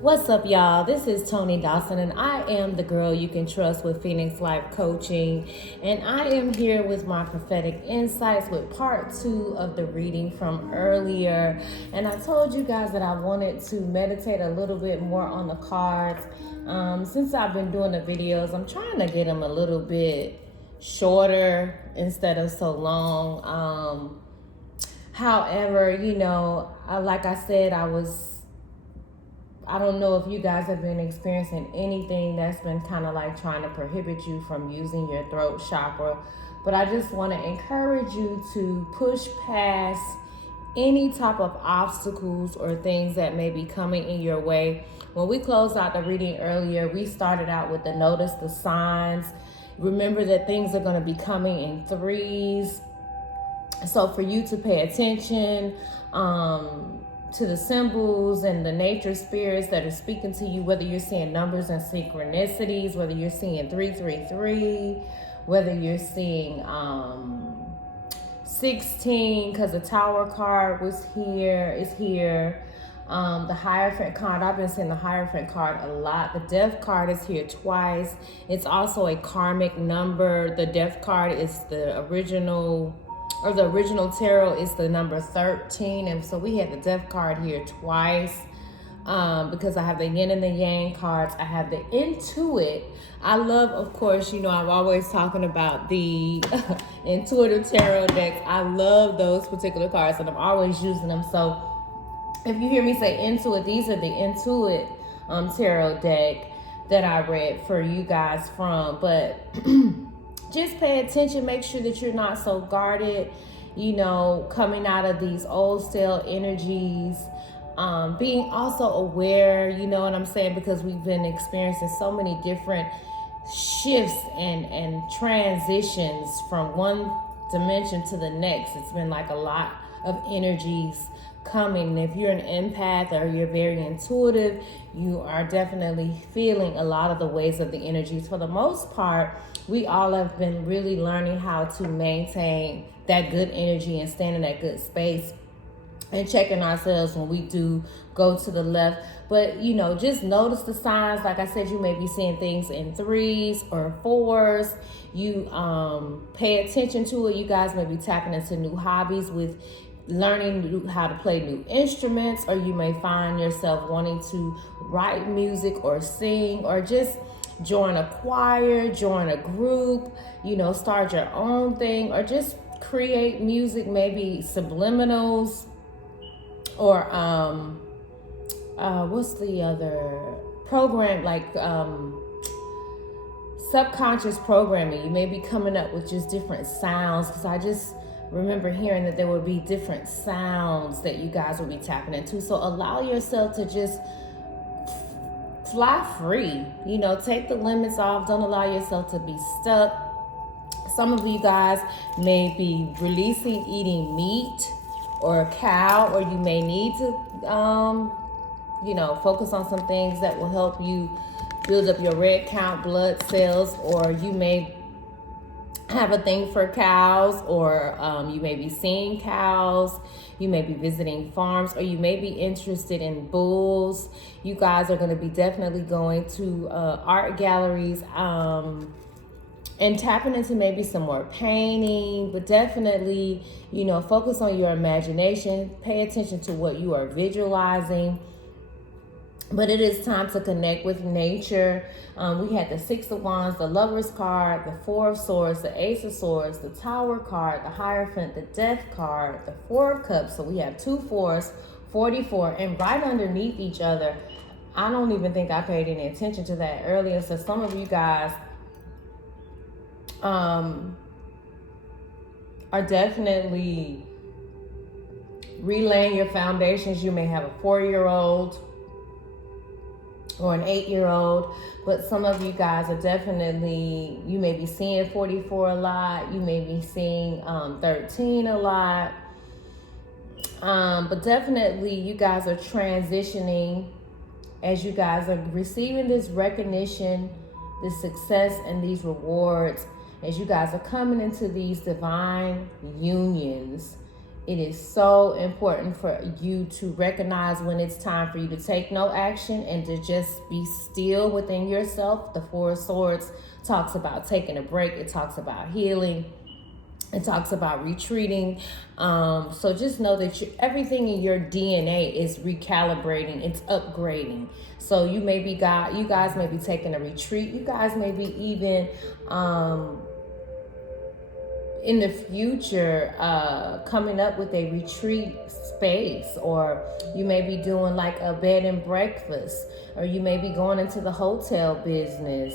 What's up, y'all? This is Tony Dawson, and I am the girl you can trust with Phoenix Life Coaching. And I am here with my prophetic insights with part 2 of the reading from earlier. And I told you guys that I wanted to meditate a little bit more on the cards. Since I've been doing the videos, I'm trying to get them a little bit shorter instead of so long. However, like I said, I don't know if you guys have been experiencing anything that's been kind of like trying to prohibit you from using your throat chakra, but I just want to encourage you to push past any type of obstacles or things that may be coming in your way. When we closed out the reading earlier, we started out with the notice the signs. Remember that things are going to be coming in threes. So for you to pay attention, to the symbols and the nature spirits that are speaking to you, whether you're seeing numbers and synchronicities, whether you're seeing 333, whether you're seeing 16, because the Tower card is here. The Hierophant card, I've been seeing the Hierophant card a lot. The Death card is here twice. It's also a karmic number. The Death card is the original tarot is the number 13, and so we had the Death card here twice because I have the Yin and the Yang cards. I have the Intuit. I love, of course, I'm always talking about the Intuitive Tarot decks. I love those particular cards, and I'm always using them. So if you hear me say Intuit, these are the Intuit Tarot deck that I read for you guys from, but just pay attention. Make sure that you're not so guarded, coming out of these old stale energies. Being also aware, you know what I'm saying? Because we've been experiencing so many different shifts and transitions from one dimension to the next. It's been like a lot of energies coming. If you're an empath or you're very intuitive, you are definitely feeling a lot of the waves of the energies. For the most part, we all have been really learning how to maintain that good energy and stand in that good space and checking ourselves when we do go to the left. But, just notice the signs. Like I said, you may be seeing things in threes or fours. You pay attention to it. You guys may be tapping into new hobbies with learning how to play new instruments, or you may find yourself wanting to write music or sing, or just join a choir, join a group, start your own thing, or just create music, maybe subliminals, or what's the other program, like subconscious programming. You may be coming up with just different sounds, because I just remember hearing that there would be different sounds that you guys will be tapping into. So allow yourself to just fly free, take the limits off. Don't allow yourself to be stuck. Some of you guys may be releasing eating meat or cow, or you may need to, focus on some things that will help you build up your red count blood cells, or you may have a thing for cows, or you may be seeing cows, you may be visiting farms, or you may be interested in bulls. You guys are going to be definitely going to art galleries and tapping into maybe some more painting, but definitely, focus on your imagination. Pay attention to what you are visualizing. But it is time to connect with nature. We had the Six of Wands, the Lover's card, the Four of Swords, the Ace of Swords, the Tower card, the Hierophant, the Death card, the Four of Cups. So we have 2 fours, 44, and right underneath each other. I don't even think I paid any attention to that earlier. So some of you guys are definitely relaying your foundations. You may have a 4-year-old or an 8-year-old, but some of you guys are definitely, you may be seeing 44 a lot, you may be seeing 13 a lot, but definitely you guys are transitioning as you guys are receiving this recognition, this success, and these rewards, as you guys are coming into these divine unions. It is so important for you to recognize when it's time for you to take no action and to just be still within yourself. The Four of Swords talks about taking a break. It talks about healing. It talks about retreating. So just know that everything in your DNA is recalibrating. It's upgrading. So you guys may be taking a retreat. You guys may be even in the future coming up with a retreat space, or you may be doing like a bed and breakfast, or you may be going into the hotel business.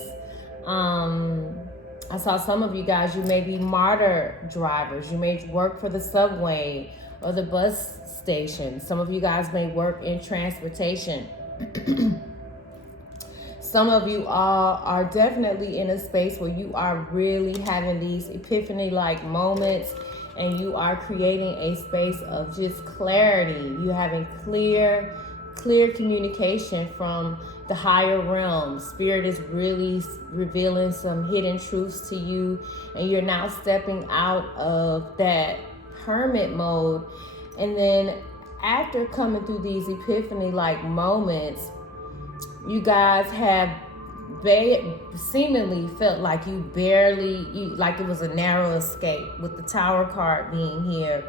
I saw some of you guys, you may be martyr drivers. You may work for the subway or the bus station. Some of you guys may work in transportation. Some of you all are definitely in a space where you are really having these epiphany-like moments, and you are creating a space of just clarity. You're having clear communication from the higher realm. Spirit is really revealing some hidden truths to you, and you're now stepping out of that hermit mode. And then after coming through these epiphany-like moments, you guys have seemingly felt like like it was a narrow escape, with the Tower card being here.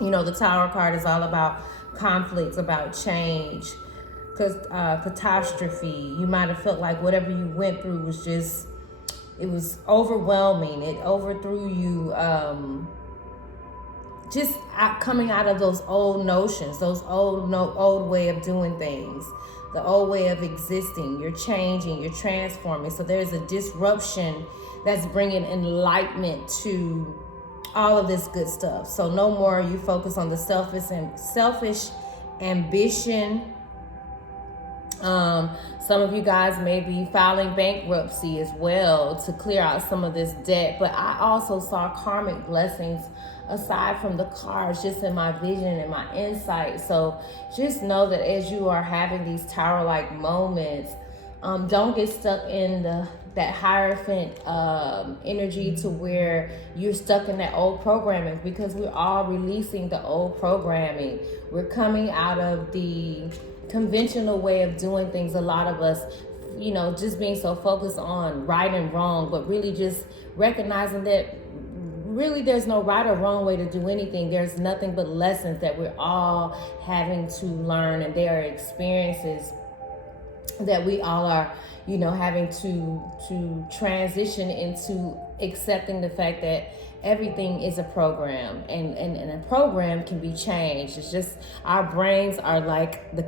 You know, the Tower card is all about conflicts, about change, because catastrophe. You might have felt like whatever you went through was it was overwhelming. It overthrew you. Just coming out of those old notions, those old way of doing things, the old way of existing. You're changing, you're transforming. So there's a disruption that's bringing enlightenment to all of this good stuff. So no more you focus on the selfish ambition. Some of you guys may be filing bankruptcy as well to clear out some of this debt. But I also saw karmic blessings aside from the cards, just in my vision and my insight. So just know that as you are having these tower-like moments, don't get stuck in that Hierophant energy to where you're stuck in that old programming, because we're all releasing the old programming. We're coming out of the conventional way of doing things. A lot of us, you know, just being so focused on right and wrong, but really just recognizing that really there's no right or wrong way to do anything. There's nothing but lessons that we're all having to learn, and there are experiences that we all are, you know, having to transition into accepting the fact that everything is a program, and a program can be changed. It's just our brains are like the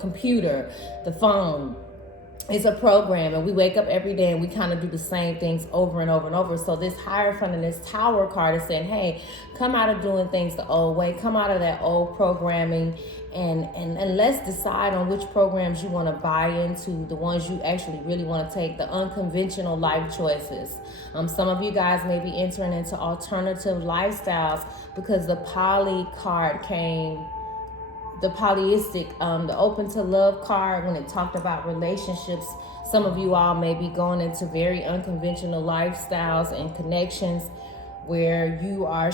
computer, the phone. It's a program, and we wake up every day and we kind of do the same things over and over and over. So this Hierophant and this Tower card is saying, hey, come out of doing things the old way, come out of that old programming, and let's decide on which programs you want to buy into, the ones you actually really want to take, the unconventional life choices. Some of you guys may be entering into alternative lifestyles, because the Poly card came, the polyistic, the open to love card, when it talked about relationships. Some of you all may be going into very unconventional lifestyles and connections where you are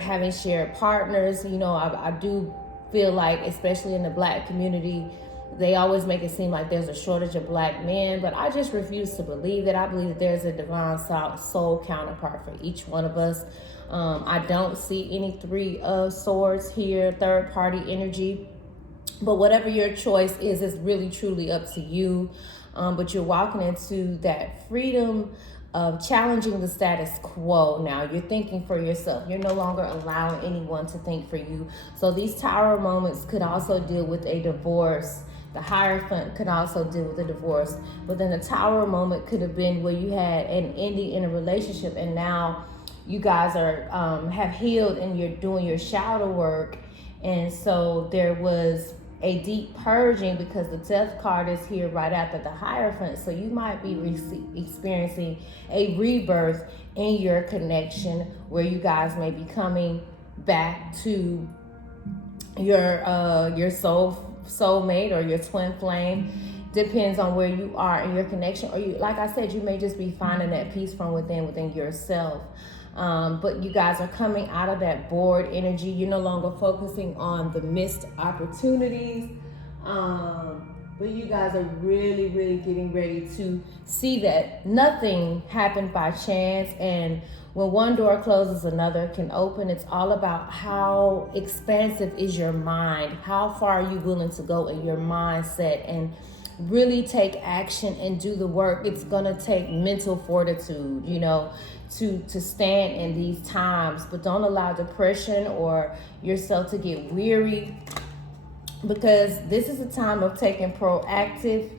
having shared partners. You know, I do feel like, especially in the Black community, they always make it seem like there's a shortage of Black men, but I just refuse to believe that. I believe that there's a divine soul counterpart for each one of us. I don't see any Three of Swords here, third party energy, but whatever your choice is, it's really truly up to you. But you're walking into that freedom of challenging the status quo. Now you're thinking for yourself. You're no longer allowing anyone to think for you. So these Tower moments could also deal with a divorce. The Hierophant could also deal with a divorce. But then the Tower moment could have been where you had an ending in a relationship, and now you guys are have healed and you're doing your shadow work. And so there was a deep purging, because the Death card is here right after the Hierophant. So you might be experiencing a rebirth in your connection, where you guys may be coming back to your soulmate or your twin flame. Depends on where you are in your connection, or you, like I said, you may just be finding that peace from within yourself. But you guys are coming out of that bored energy. You're no longer focusing on the missed opportunities. But you guys are really, really getting ready to see that nothing happened by chance. And when one door closes, another can open. It's all about how expansive is your mind. How far are you willing to go in your mindset and really take action and do the work. It's gonna take mental fortitude, you know, to stand in these times. But don't allow depression or yourself to get weary, because this is a time of being proactive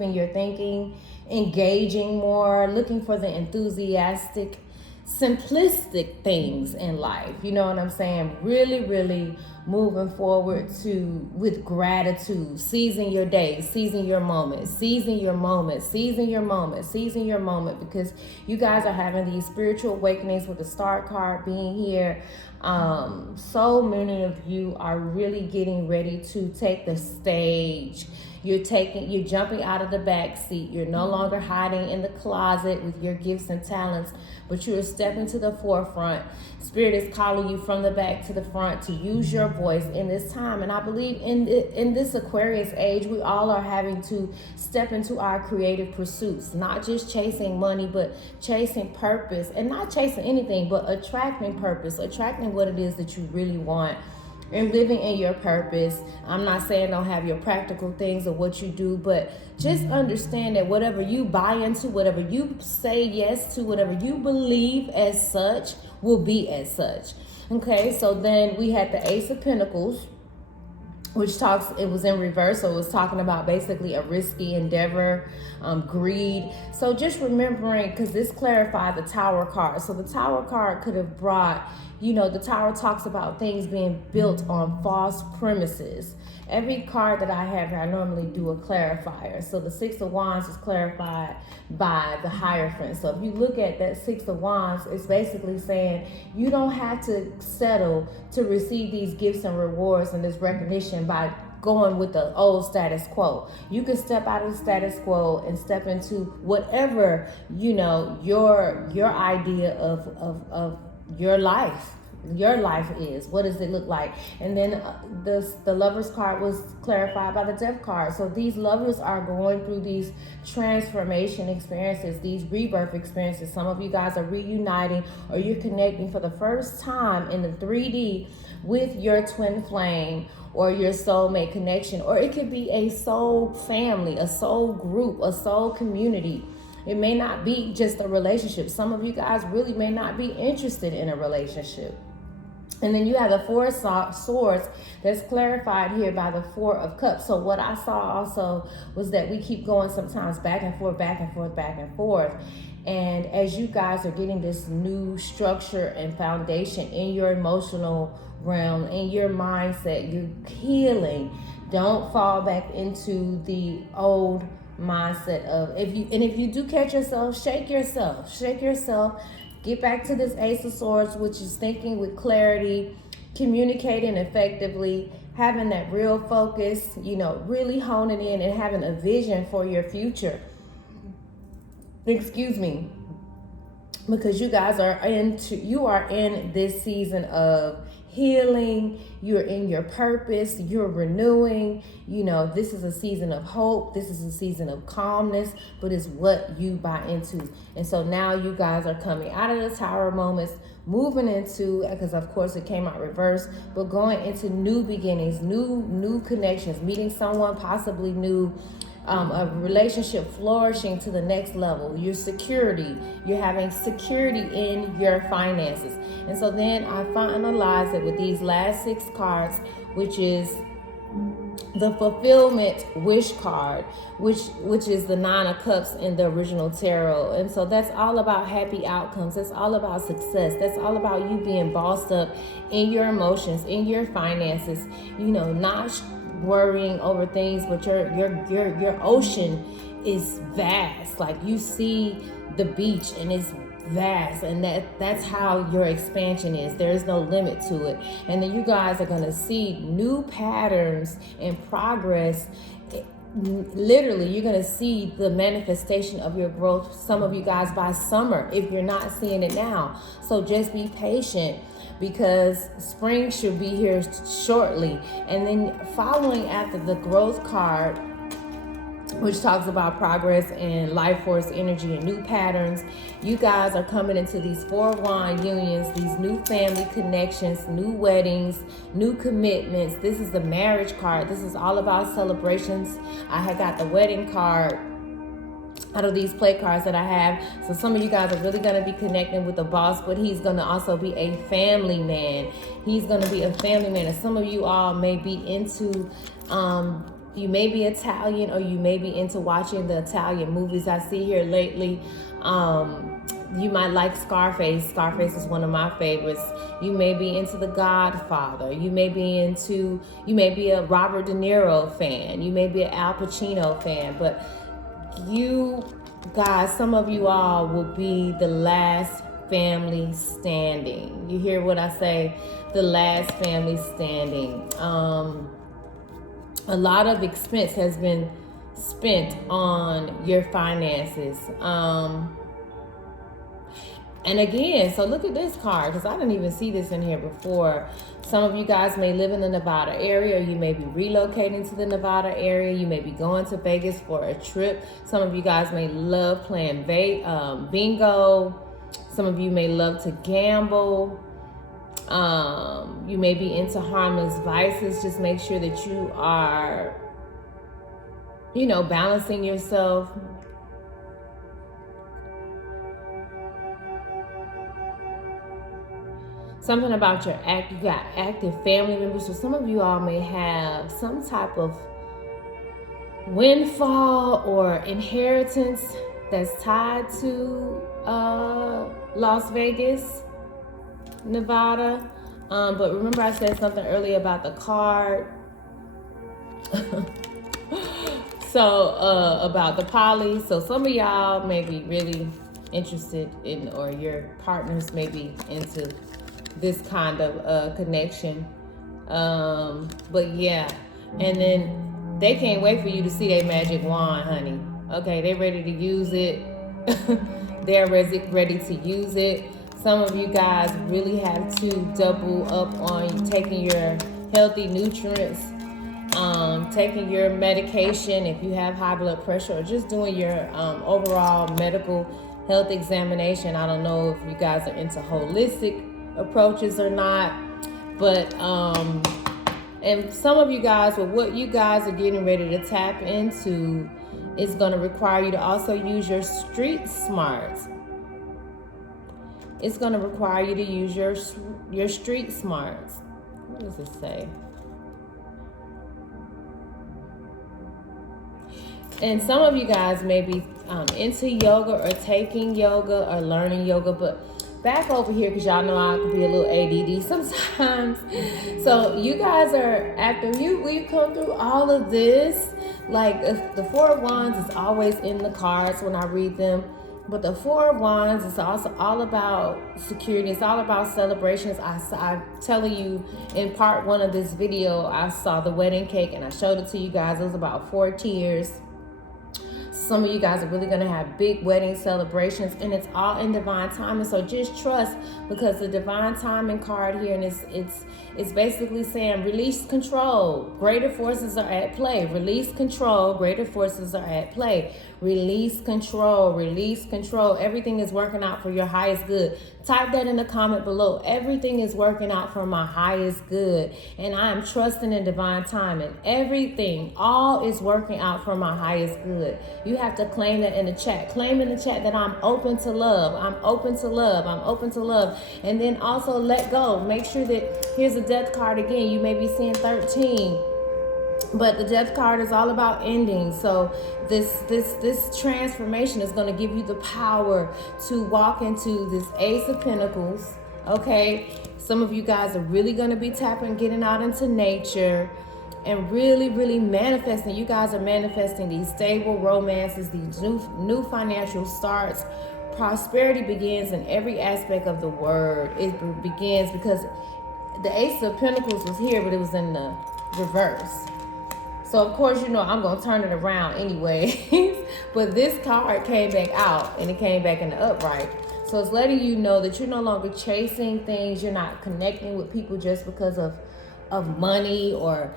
in your thinking, engaging more, looking for the enthusiastic, simplistic things in life. You know what I'm saying? Really, really moving forward with gratitude, seizing your day, seizing your moment, seizing your moment, seizing your moment, seizing your moment, because you guys are having these spiritual awakenings with the star card being here. So many of you are really getting ready to take the stage. You're jumping out of the back seat. You're no longer hiding in the closet with your gifts and talents, but you're stepping to the forefront. Spirit is calling you from the back to the front to use your voice in this time. And I believe in this Aquarius age, we all are having to step into our creative pursuits, not just chasing money, but chasing purpose, and not chasing anything, but attracting purpose, attracting what it is that you really want, and living in your purpose. I'm not saying don't have your practical things of what you do, but just understand that whatever you buy into, whatever you say yes to, whatever you believe as such will be as such. Okay, so then we had the Ace of Pentacles, which it was in reverse, so it was talking about basically a risky endeavor, greed. So just remembering, because this clarified the Tower card. So the Tower card could have brought, you know, the Tower talks about things being built on false premises. Every card that I have here, I normally do a clarifier. So the Six of Wands is clarified by the Hierophant. So if you look at that Six of Wands, it's basically saying you don't have to settle to receive these gifts and rewards and this recognition by going with the old status quo. You can step out of the status quo and step into whatever, you know, your idea of your life is. What does it look like? And then the Lovers card was clarified by the Death card. So these lovers are going through these transformation experiences, these rebirth experiences. Some of you guys are reuniting, or you're connecting for the first time in the 3D with your twin flame or your soulmate connection, or it could be a soul family, a soul group, a soul community. It may not be just a relationship. Some of you guys really may not be interested in a relationship. And then you have the Four of Swords that's clarified here by the Four of Cups. So what I saw also was that we keep going sometimes back and forth, back and forth, back and forth. And as you guys are getting this new structure and foundation in your emotional realm, in your mindset, you're healing. Don't fall back into the old mindset of, if you do catch yourself, shake yourself. Get back to this Ace of Swords, which is thinking with clarity, communicating effectively, having that real focus, you know, really honing in and having a vision for your future. Excuse me. Because you guys are in this season of healing. You're in your purpose. You're renewing. You know, this is a season of hope. This is a season of calmness, but it's what you buy into. And so now you guys are coming out of the Tower moments, moving into, because of course it came out reverse, but going into new beginnings, new connections, meeting someone possibly new, a relationship flourishing to the next level, your security, you're having security in your finances. And so then I finalized it with these last 6 cards, which is the Fulfillment Wish card, which is the 9 of Cups in the original tarot. And so that's all about happy outcomes. That's all about success. That's all about you being bossed up in your emotions, in your finances, you know, not worrying over things, but your ocean is vast. Like, you see the beach and it's vast, and that's how your expansion is. There is no limit to it. And then you guys are going to see new patterns and progress literally, you're going to see the manifestation of your growth, some of you guys, by summer, if you're not seeing it now. So just be patient, because spring should be here shortly. And then following after the growth card, which talks about progress and life force energy and new patterns, you guys are coming into these 4 of Wands unions, these new family connections, new weddings, new commitments. This is the marriage card. This is all about celebrations. I had got the wedding card out of these play cards that I have. So some of you guys are really going to be connecting with the boss, but he's going to also be a family man. He's going to be a family man. And some of you all may be into, you may be Italian, or you may be into watching the Italian movies I see here lately. You might like Scarface. Scarface is one of my favorites. You may be into The Godfather. You may be a Robert De Niro fan. You may be an Al Pacino fan. But you guys, some of you all will be the last family standing. You hear what I say? The last family standing. A lot of expense has been spent on your finances. And again, so look at this card, because I didn't even see this in here before. Some of you guys may live in the Nevada area. You may be relocating to the Nevada area. You may be going to Vegas for a trip. Some of you guys may love playing bingo. Some of you may love to gamble. You may be into harmless vices. Just make sure that you are, balancing yourself. Something about you got active family members. So some of you all may have some type of windfall or inheritance that's tied to Las Vegas, Nevada. But remember I said something earlier about the card. So about the poly. So some of y'all may be really interested in, or your partners may be into this kind of connection. But yeah, and then they can't wait for you to see their magic wand, honey. Okay, they're ready to use it. They're ready to use it. Some of you guys really have to double up on taking your healthy nutrients, taking your medication if you have high blood pressure, or just doing your overall medical health examination. I don't know if you guys are into holistic approaches or not, but and some of you guys, with what you guys are getting ready to tap into, is going to require you to also use your street smarts. It's going to require you to use your street smarts. What does it say? And some of you guys may be into yoga, or taking yoga, or learning yoga, but back over here, because y'all know I can be a little ADD sometimes. So you guys are, after we come through all of this, like the 4 of Wands is always in the cards when I read them. But the 4 of Wands is also all about security. It's all about celebrations. I'm telling you, in part 1 of this video, I saw the wedding cake and I showed it to you guys. It was about 4 tiers. Some of you guys are really going to have big wedding celebrations, and it's all in divine timing. So just trust, because the divine timing card here, and it's basically saying release control. Greater forces are at play. Release control. Greater forces are at play. Release control. Release control. Everything is working out for your highest good. Type that in the comment below. Everything is working out for my highest good, and I am trusting in divine timing. Everything, all is working out for my highest good. You have to claim that in the chat. Claim in the chat that I'm open to love. I'm open to love. I'm open to love. And then also let go. Make sure that, here's a death card again. You may be seeing 13. But the death card is all about ending. So this transformation is going to give you the power to walk into this Ace of Pentacles. Okay, some of you guys are really going to be getting out into nature, and really manifesting. You guys are manifesting these stable romances, these new financial starts. Prosperity begins in every aspect of the word. It begins because the Ace of Pentacles was here, but it was in the reverse. So of course, you know, I'm going to turn it around anyway. But this card came back out and it came back in the upright. So it's letting you know that you're no longer chasing things. You're not connecting with people just because of money or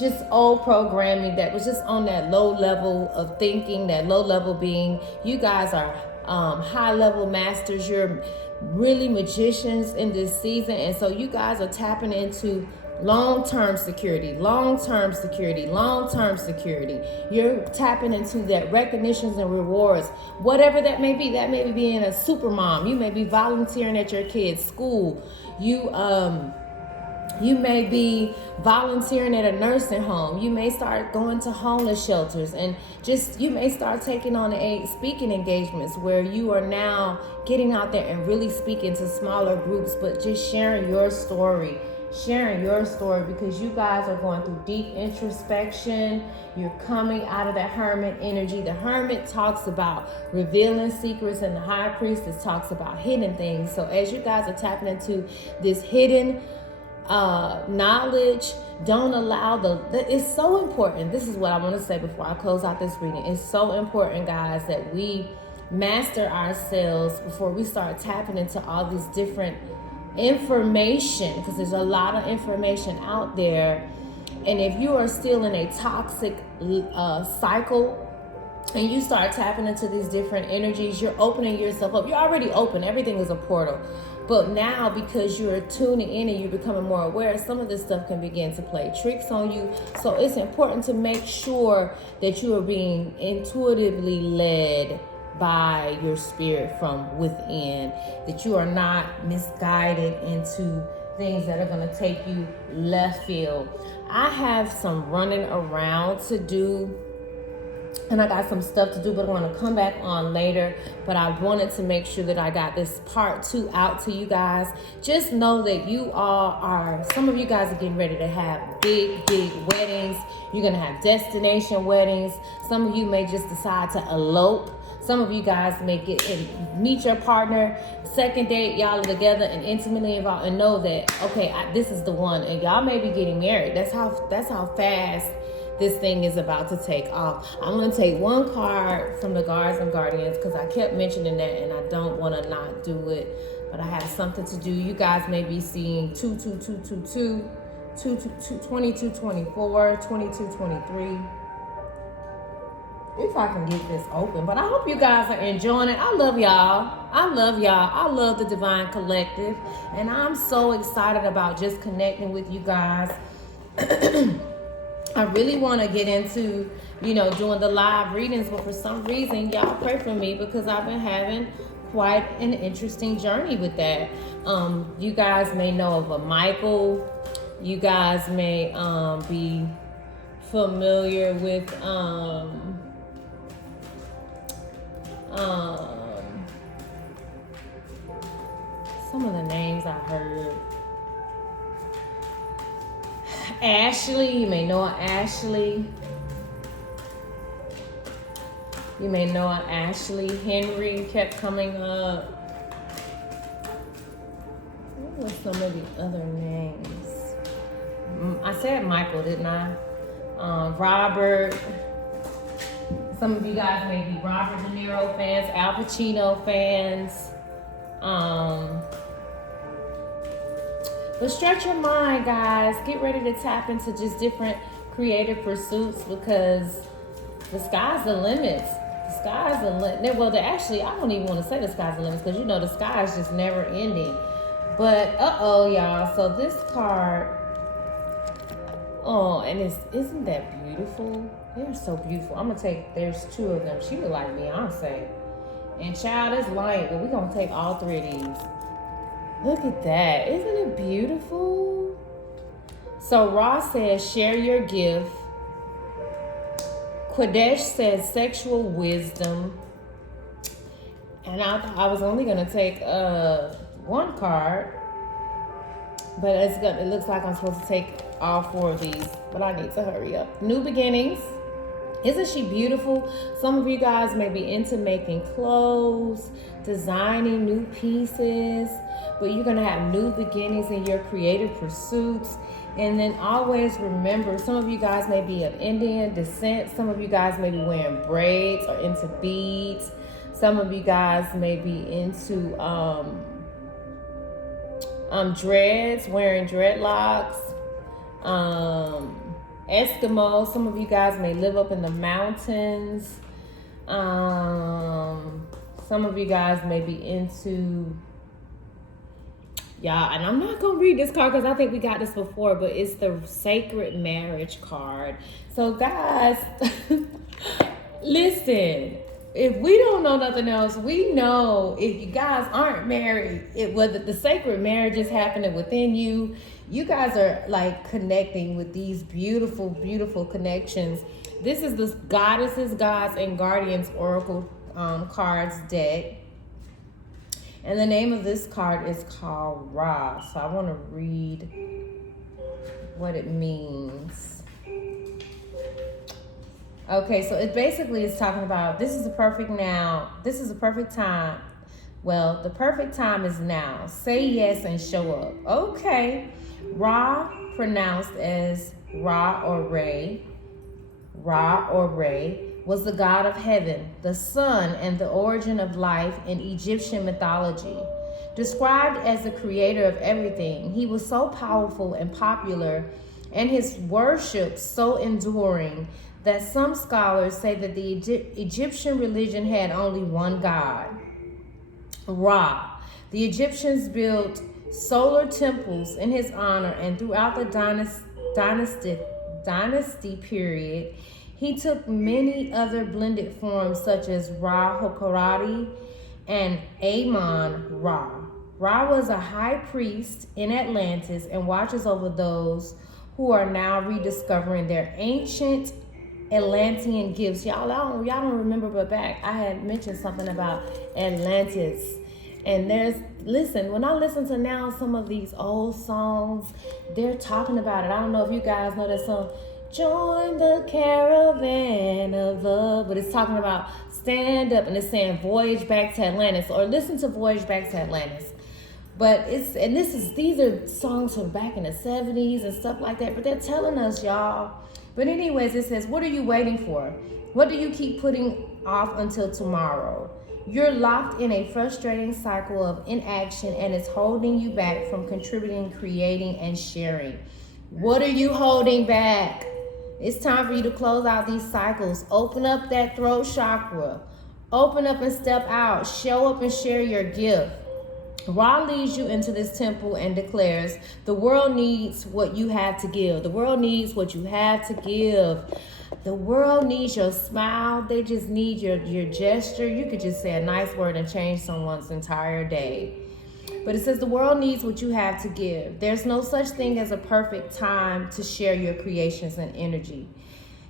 just old programming that was just on that low level of thinking, that low level being. You guys are high level masters. You're really magicians in this season. And so you guys are tapping into long-term security, long-term security, long-term security. You're tapping into that recognitions and rewards, whatever that may be. That may be being a super mom. You may be volunteering at your kid's school. You may be volunteering at a nursing home. You may start going to homeless shelters, and just you may start taking on speaking engagements where you are now getting out there and really speaking to smaller groups, but just sharing your story. Sharing your story, because you guys are going through deep introspection. You're coming out of that hermit energy. The hermit talks about revealing secrets, and the high priestess talks about hidden things. So as you guys are tapping into this hidden knowledge, don't allow it's so important. This is what I want to say before I close out this reading. It's so important, guys, that we master ourselves before we start tapping into all these different information, because there's a lot of information out there. And if you are still in a toxic cycle and you start tapping into these different energies, you're opening yourself up. You're already open. Everything is a portal. But now, because you're tuning in and you're becoming more aware, some of this stuff can begin to play tricks on you. So it's important to make sure that you are being intuitively led by your spirit from within, that you are not misguided into things that are going to take you left field. I have some running around to do, and I got some stuff to do, but I'm going to come back on later. But I wanted to make sure that I got this part 2 out to you guys. Just know that you all are, some of you guys are getting ready to have big weddings. You're going to have destination weddings. Some of you may just decide to elope. Some of you guys may meet your partner, second date, y'all are together and intimately involved, and know that, okay, this is the one, and y'all may be getting married. That's how fast this thing is about to take off. I'm going to take one card from the Guards and Guardians, because I kept mentioning that and I don't want to not do it, but I have something to do. You guys may be seeing 2222, 2224, 2223. If I can get this open. But I hope you guys are enjoying it. I love y'all. I love y'all. I love the Divine Collective. And I'm so excited about just connecting with you guys. I really want to get into, doing the live readings. But for some reason, y'all pray for me, because I've been having quite an interesting journey with that. You guys may know of a Michael. You guys may be familiar with... some of the names I heard. Ashley, you may know Ashley. You may know Ashley. Henry kept coming up. What were some of the other names? I said Michael, didn't I? Robert. Some of you guys may be Robert De Niro fans, Al Pacino fans. But stretch your mind, guys. Get ready to tap into just different creative pursuits, because the sky's the limits. The sky's the limit. Well, actually, I don't even want to say the sky's the limits, because the sky is just never ending. But y'all. So this card. Oh, and isn't that beautiful? They're so beautiful. I'm gonna take. There's 2 of them. She look like Beyonce. And child is light, but we're gonna take all 3 of these. Look at that. Isn't it beautiful? So Ross says, share your gift. Quadesh says, sexual wisdom. And I was only gonna take 1 card, but it looks like I'm supposed to take all 4 of these, but I need to hurry up. New beginnings. Isn't she beautiful? Some of you guys may be into making clothes, designing new pieces, but you're going to have new beginnings in your creative pursuits. And then always remember, some of you guys may be of Indian descent. Some of you guys may be wearing braids or into beads. Some of you guys may be into dreads, wearing dreadlocks. Eskimos. Some of you guys may live up in the mountains. Some of you guys may be into, y'all, and I'm not gonna read this card because I think we got this before, but it's the sacred marriage card. So guys, listen, if we don't know nothing else, we know if you guys aren't married, whether the sacred marriage is happening within you, you guys are like connecting with these beautiful, beautiful connections. This is the Goddesses, Gods, and Guardians Oracle cards deck. And the name of this card is called Ra. So I want to read what it means. Okay, so it basically is talking about this is the perfect now. This is the perfect time. Well, the perfect time is now. Say yes and show up. Okay. Ra, pronounced as Ra or Re. Ra or Re was the god of heaven, the sun, and the origin of life in Egyptian mythology. Described as the creator of everything, he was so powerful and popular, and his worship so enduring, that some scholars say that the Egyptian religion had only one god, Ra. The Egyptians built solar temples in his honor, and throughout the dynasty period, he took many other blended forms such as Ra Hokarati and Amon-Ra. Ra was a high priest in Atlantis and watches over those who are now rediscovering their ancient Atlantean gifts. Y'all don't remember, but back I had mentioned something about Atlantis. And listen, when I listen to now some of these old songs, they're talking about it. I don't know if you guys know that song, Join the Caravan of Love, but it's talking about stand up, and it's saying voyage back to Atlantis, or listen to Voyage Back to Atlantis. But these are songs from back in the 70s and stuff like that, but they're telling us, y'all. But anyways, it says, what are you waiting for? What do you keep putting off until tomorrow? You're locked in a frustrating cycle of inaction, and it's holding you back from contributing, creating, and sharing. What are you holding back? It's time for you to close out these cycles. Open up that throat chakra. Open up and step out. Show up and share your gift. Ra leads you into this temple and declares, the world needs what you have to give. The world needs what you have to give. The world needs your smile. They just need your gesture. You could just say a nice word and change someone's entire day. But it says the world needs what you have to give. There's no such thing as a perfect time to share your creations and energy.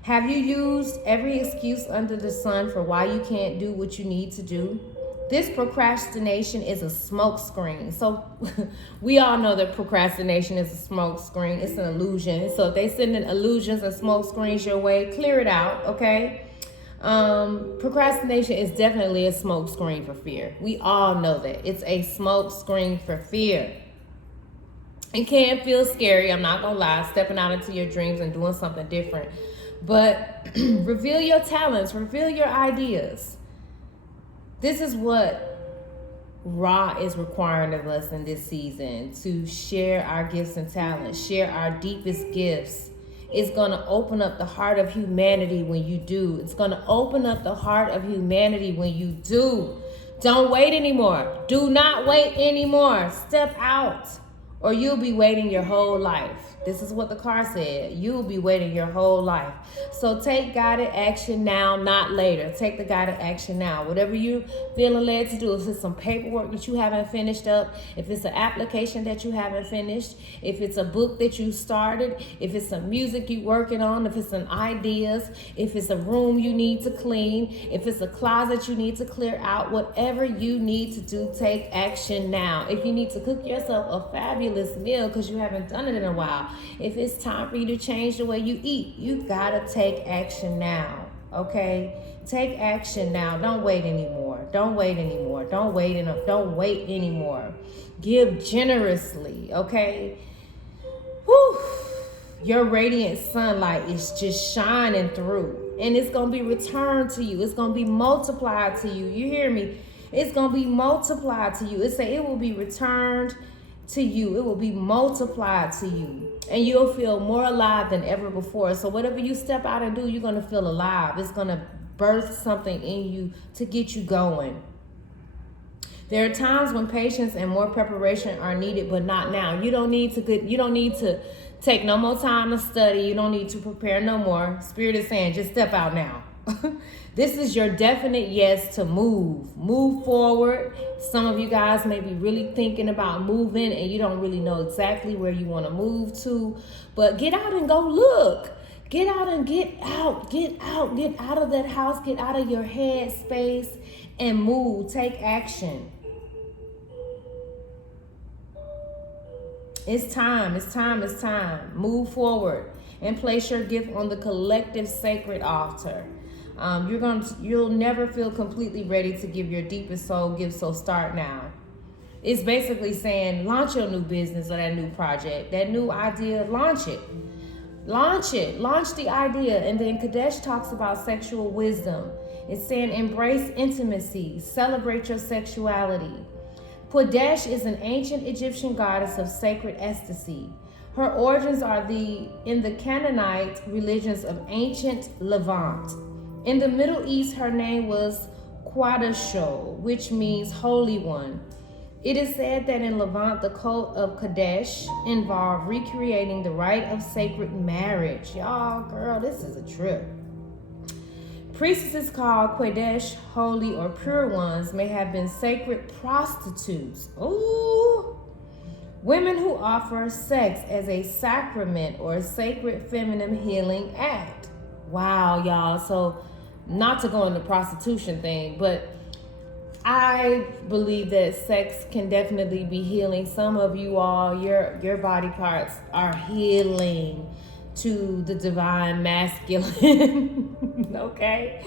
Have you used every excuse under the sun for why you can't do what you need to do? This procrastination is a smokescreen. So we all know that procrastination is a smokescreen. It's an illusion. So if they send in illusions and smokescreens your way, clear it out, okay? Procrastination is definitely a smokescreen for fear. We all know that. It's a smokescreen for fear. It can feel scary, I'm not gonna lie, stepping out into your dreams and doing something different. But reveal your talents, reveal your ideas. This is what Ra is requiring of us in this season, to share our gifts and talents, share our deepest gifts. It's going to open up the heart of humanity when you do. It's going to open up the heart of humanity when you do. Don't wait anymore. Do not wait anymore. Step out, or you'll be waiting your whole life. This is what the card said. You'll be waiting your whole life. So take guided action now, not later. Take the guided action now. Whatever you're feeling led to do, if it's some paperwork that you haven't finished up, if it's an application that you haven't finished, if it's a book that you started, if it's some music you're working on, if it's some ideas, if it's a room you need to clean, if it's a closet you need to clear out, whatever you need to do, take action now. If you need to cook yourself a fabulous meal because you haven't done it in a while, if it's time for you to change the way you eat, you gotta take action now, okay? Take action now. Don't wait anymore. Don't wait anymore. Don't wait anymore. Give generously, okay? Whew. your radiant sunlight is just shining through, and it's going to be returned to you. It's going to be multiplied to you. You hear me? It's going to be multiplied to you. It will be returned to you. It will be multiplied to you, and you'll feel more alive than ever before. So whatever you step out and do, you're going to feel alive. It's going to birth something in you to get you going. There are times when patience and more preparation are needed, but not now. You don't need to take no more time to study. You don't need to prepare no more. Spirit is saying, just step out now. This is your definite yes to move forward. Some of you guys may be really thinking about moving and you don't really know exactly where you want to move to, but get out and go look. Get out and get out of that house, get out of your head space and move. Take action. It's time. Move forward and place your gift on the collective sacred altar. You'll never feel completely ready to give your deepest soul gift, so start now. It's basically saying launch your new business or that new project, that new idea, launch it. Launch the idea. And then Kadesh talks about sexual wisdom. It's saying embrace intimacy, celebrate your sexuality. Quadesh is an ancient Egyptian goddess of sacred ecstasy. Her origins are in the Canaanite religions of ancient Levant. In the Middle East, her name was Quadasho, which means holy one. It is said that in Levant, the cult of Kadesh involved recreating the rite of sacred marriage. Y'all, girl, this is a trip. Priestesses called Quadesh, holy or pure ones, may have been sacred prostitutes. Ooh. Women who offer sex as a sacrament or a sacred feminine healing act. Wow, y'all. So, not to go into the prostitution thing, but I believe that sex can definitely be healing. Some of you all, your body parts are healing to the divine masculine. Okay,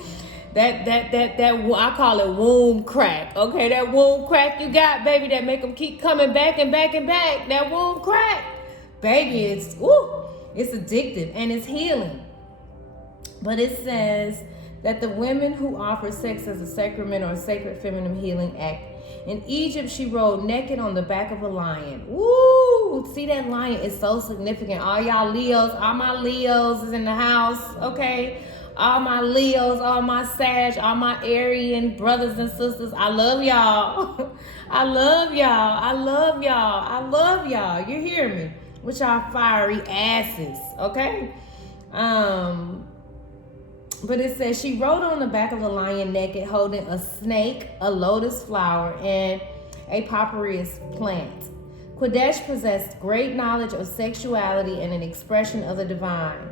that I call it womb crack. Okay, that womb crack you got, baby, that make them keep coming back and back and back. That womb crack, baby, it's addictive and it's healing. But it says that the women who offer sex as a sacrament or a sacred feminine healing act. In Egypt, she rode naked on the back of a lion. Woo! See, that lion is so significant. All y'all Leos, all my Leos is in the house, okay? All my Leos, all my Sag, all my Aryan brothers and sisters, I love y'all. I love y'all. You hear me? With y'all fiery asses, okay? But it says she rode on the back of a lion naked, holding a snake, a lotus flower, and a papyrus plant. Quadesh possessed great knowledge of sexuality and an expression of the divine.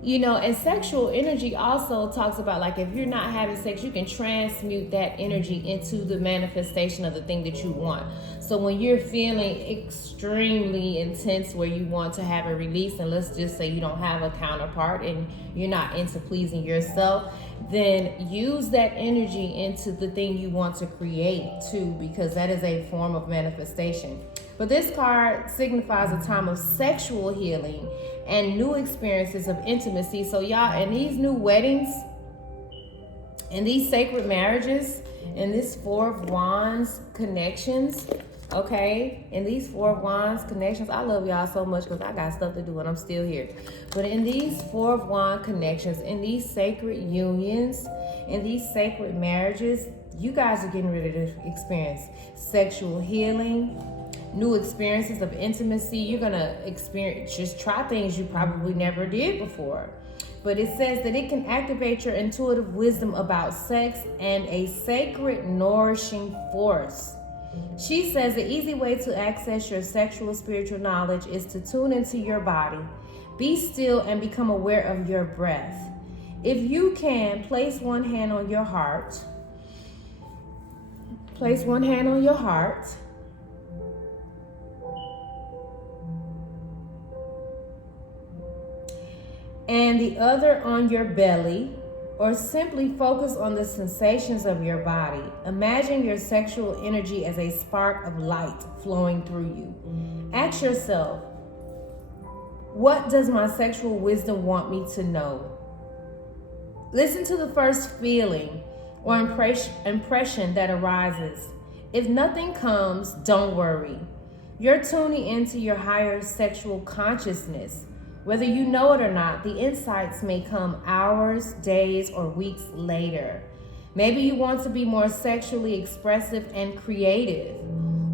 You know, and sexual energy also talks about, like, if you're not having sex, you can transmute that energy into the manifestation of the thing that you want. So when you're feeling extremely intense where you want to have a release, and let's just say you don't have a counterpart and you're not into pleasing yourself, then use that energy into the thing you want to create too, because that is a form of manifestation. But this card signifies a time of sexual healing and new experiences of intimacy. So y'all, in these new weddings, in these sacred marriages, in this Four of Wands connections, okay? In these Four of Wands connections, I love y'all so much because I got stuff to do and I'm still here. But in these Four of Wands connections, in these sacred unions, in these sacred marriages, you guys are getting ready to experience sexual healing, new experiences of intimacy. You're gonna experience, just try things you probably never did before. But it says that it can activate your intuitive wisdom about sex and a sacred nourishing force. She says the easy way to access your sexual spiritual knowledge is to tune into your body, be still, and become aware of your breath. If you can, place one hand on your heart. Place one hand on your heart. And the other on your belly, or simply focus on the sensations of your body. Imagine your sexual energy as a spark of light flowing through you. Ask yourself, What does my sexual wisdom want me to know? Listen to the first feeling or impression that arises. If nothing comes, don't worry. You're tuning into your higher sexual consciousness. Whether you know it or not, the insights may come hours, days, or weeks later. Maybe you want to be more sexually expressive and creative.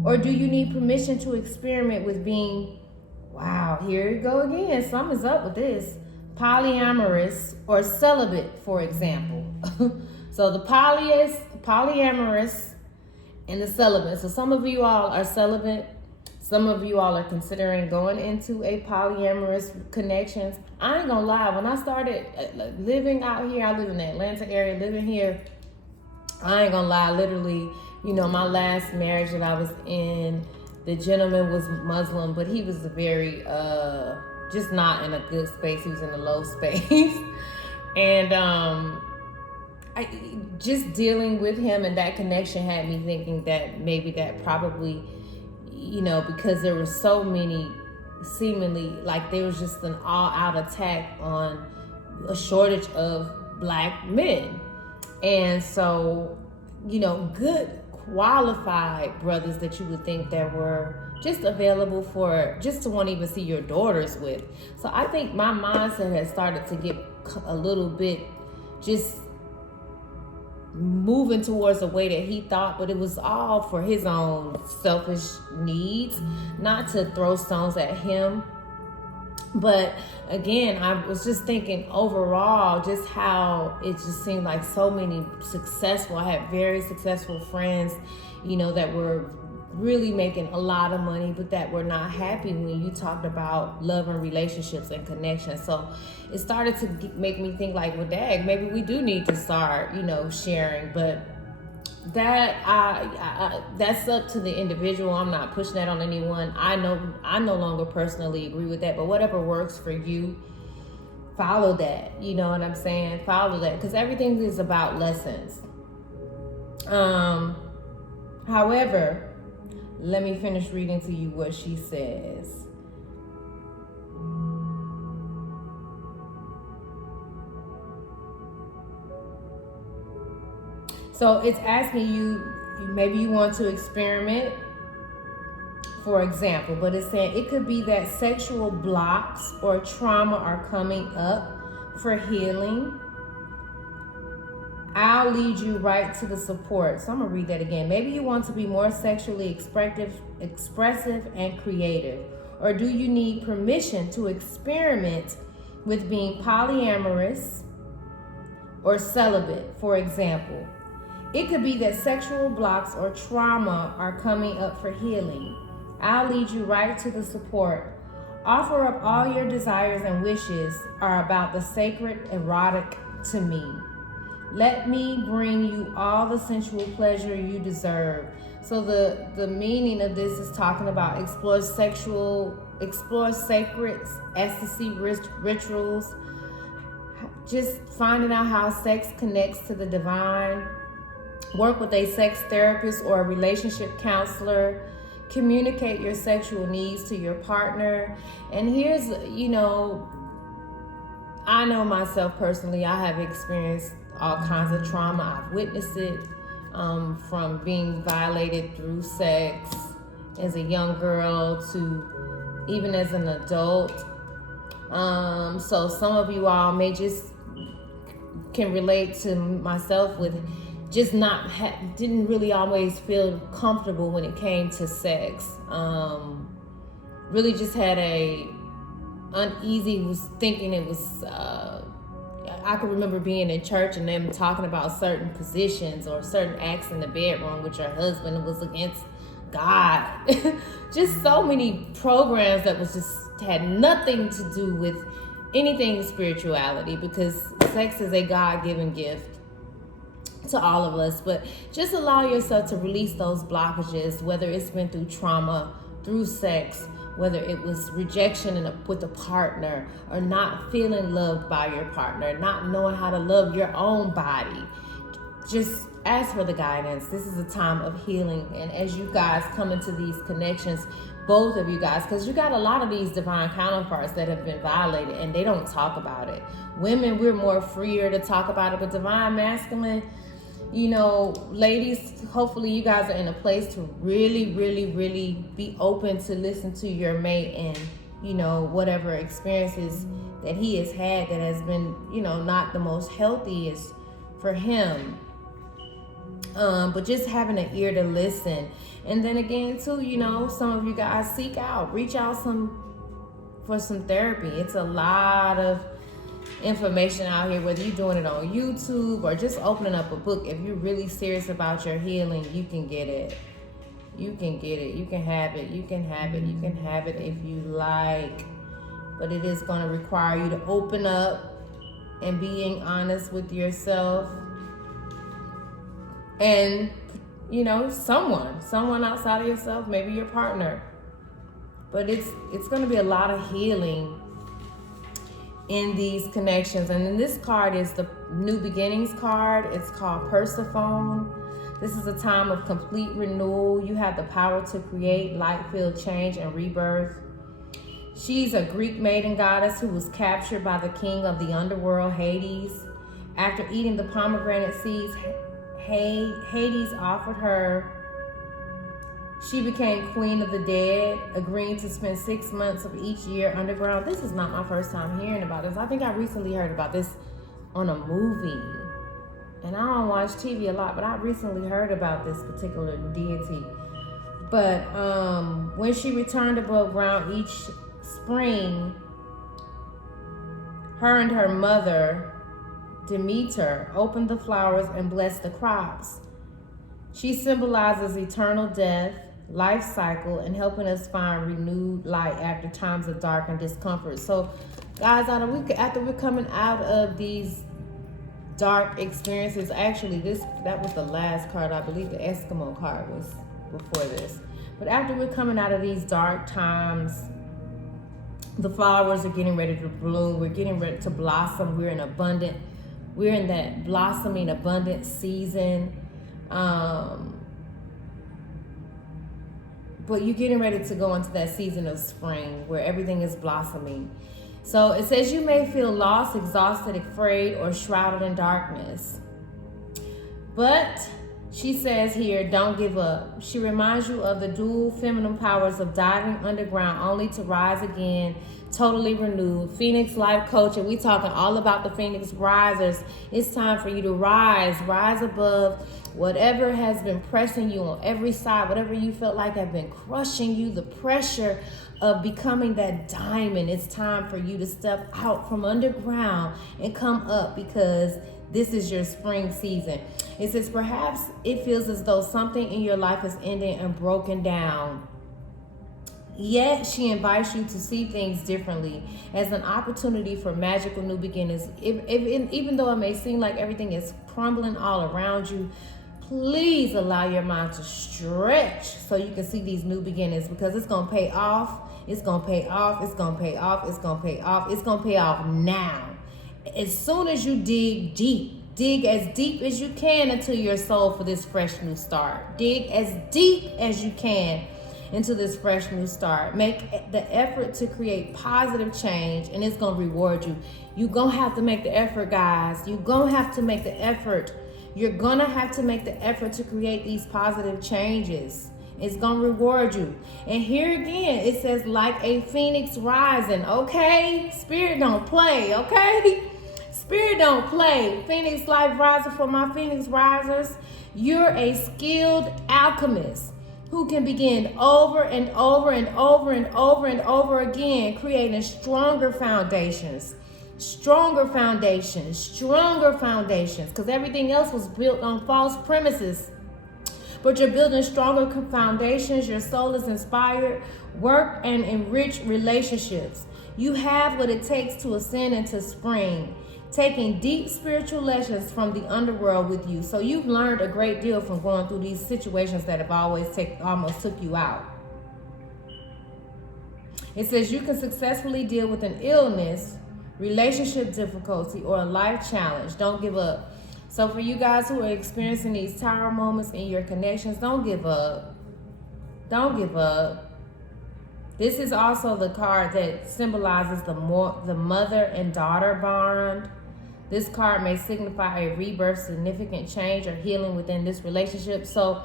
Or do you need permission to experiment with being, wow, here you go again, something's up with this, polyamorous or celibate, for example. So the polyamorous and the celibate. So some of you all are celibate. Some of you all are considering going into a polyamorous connections. I ain't gonna lie, when I started living out here, I live in the Atlanta area, living here, I ain't gonna lie, literally, you know, my last marriage that I was in, the gentleman was Muslim, but he was a very, just not in a good space. He was in a low space. And just dealing with him and that connection had me thinking that maybe that probably, you know, because there were so many, seemingly like there was just an all-out attack on a shortage of Black men. And so, you know, good qualified brothers that you would think that were just available for just to want to even see your daughters with. So I think my mindset has started to get a little bit just moving towards the way that he thought, but it was all for his own selfish needs, not to throw stones at him. But again, I was just thinking overall, just how it just seemed like so many successful, I had very successful friends, you know, that were really making a lot of money, but that were not happy when you talked about love and relationships and connection. So it started to make me think like, well, dang, maybe we do need to start, you know, sharing. But that that's up to the individual. I'm not pushing that on anyone. I no longer personally agree with that, but whatever works for you, follow that. You know what I'm saying? Follow that, because everything is about lessons. However, let me finish reading to you what she says. So it's asking you, maybe you want to experiment, for example, but it's saying it could be that sexual blocks or trauma are coming up for healing. I'll lead you right to the support. So I'm gonna read that again. Maybe you want to be more sexually expressive and creative. Or do you need permission to experiment with being polyamorous or celibate, for example? It could be that sexual blocks or trauma are coming up for healing. I'll lead you right to the support. Offer up all your desires and wishes are about the sacred erotic to me. Let me bring you all the sensual pleasure you deserve. So the meaning of this is talking about explore sacred ecstasy rituals, just finding out how sex connects to the divine. Work with a sex therapist or a relationship counselor. Communicate your sexual needs to your partner. And here's, you know, I know myself personally, I have experienced all kinds of trauma. I've witnessed it, from being violated through sex as a young girl to even as an adult. So some of you all may just can relate to myself with just didn't really always feel comfortable when it came to sex. Really just had a uneasy, was thinking it was, I can remember being in church and them talking about certain positions or certain acts in the bedroom with your husband was against God. Just so many programs that was just had nothing to do with anything spirituality, because sex is a God-given gift to all of us. But just allow yourself to release those blockages, whether it's been through trauma, through sex, whether it was rejection with a partner, or not feeling loved by your partner, not knowing how to love your own body. Just ask for the guidance. This is a time of healing. And as you guys come into these connections, both of you guys, because you got a lot of these divine counterparts that have been violated and they don't talk about it. Women, we're more freer to talk about it, but divine masculine, you know, ladies, hopefully you guys are in a place to really, really, really be open to listen to your mate and, you know, whatever experiences that he has had that has been, you know, not the most healthiest for him. But just having an ear to listen. And then again, too, you know, some of you guys seek out, reach out for some therapy. It's a lot of information out here, whether you're doing it on YouTube or just opening up a book. If you're really serious about your healing, you can get it. You can get it. You can have it. You can have it. You can have it if you like. But it is going to require you to open up and being honest with yourself. And, you know, someone outside of yourself, maybe your partner. But it's going to be a lot of healing in these connections. And then this card is the New Beginnings card. It's called Persephone. This is a time of complete renewal. You have the power to create light-filled change and rebirth. She's a Greek maiden goddess who was captured by the king of the underworld, Hades. After eating the pomegranate seeds Hades offered her, she became queen of the dead, agreeing to spend 6 months of each year underground. This is not my first time hearing about this. I think I recently heard about this on a movie. And I don't watch TV a lot, but I recently heard about this particular deity. But when she returned above ground each spring, her and her mother, Demeter, opened the flowers and blessed the crops. She symbolizes eternal death, life cycle, and helping us find renewed light after times of dark and discomfort. So, guys, after we're coming out of these dark experiences, actually, that was the last card. I believe the Eskimo card was before this. But after we're coming out of these dark times, the flowers are getting ready to bloom. We're getting ready to blossom. We're in that blossoming, abundant season. But you're getting ready to go into that season of spring where everything is blossoming. So it says you may feel lost, exhausted, afraid, or shrouded in darkness. But she says here, don't give up. She reminds you of the dual feminine powers of diving underground only to rise again, totally renewed. Phoenix Life Coach, and we talking all about the Phoenix Risers. It's time for you to rise above whatever has been pressing you on every side, whatever you felt like have been crushing you, the pressure of becoming that diamond. It's time for you to step out from underground and come up, because this is your spring season. It says perhaps it feels as though something in your life is ending and broken down. Yet she invites you to see things differently as an opportunity for magical new beginnings. Even though it may seem like everything is crumbling all around you, please allow your mind to stretch so you can see these new beginnings, because it's going to pay off. It's going to pay off. It's going to pay off. It's going to pay off. It's going to pay off now. As soon as you dig deep, dig as deep as you can into your soul for this fresh new start. Dig as deep as you can into this fresh new start. Make the effort to create positive change, and it's going to reward you. You're going to have to make the effort, guys. You're going to have to make the effort. You're going to have to make the effort to create these positive changes. It's going to reward you. And here again, it says like a phoenix rising. Okay? Spirit don't play. Okay? Spirit don't play. Phoenix Life Riser, for my Phoenix Risers, you're a skilled alchemist who can begin over and over and over and over and over again, creating stronger foundations, because everything else was built on false premises. But you're building stronger foundations. Your soul is inspired. Work and enrich relationships. You have what it takes to ascend into spring, taking deep spiritual lessons from the underworld with you. So you've learned a great deal from going through these situations that have almost took you out. It says you can successfully deal with an illness, relationship difficulty, or a life challenge. Don't give up. So for you guys who are experiencing these tower moments in your connections, don't give up. Don't give up. This is also the card that symbolizes the mother and daughter bond. This card may signify a rebirth, significant change, or healing within this relationship. So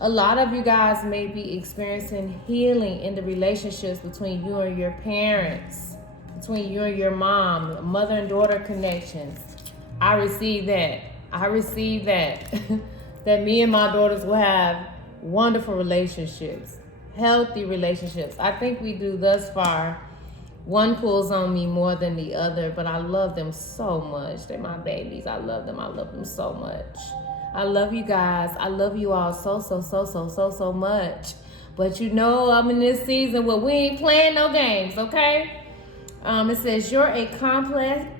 a lot of you guys may be experiencing healing in the relationships between you and your parents, between you and your mom, mother and daughter connections. I receive that. I receive that. That me and my daughters will have wonderful relationships, healthy relationships. I think we do thus far. One pulls on me more than the other, but I love them so much. They're my babies. I love them. I love them so much. I love you guys. I love you all so much. But you know I'm in this season where we ain't playing no games, okay? It says you're a complex,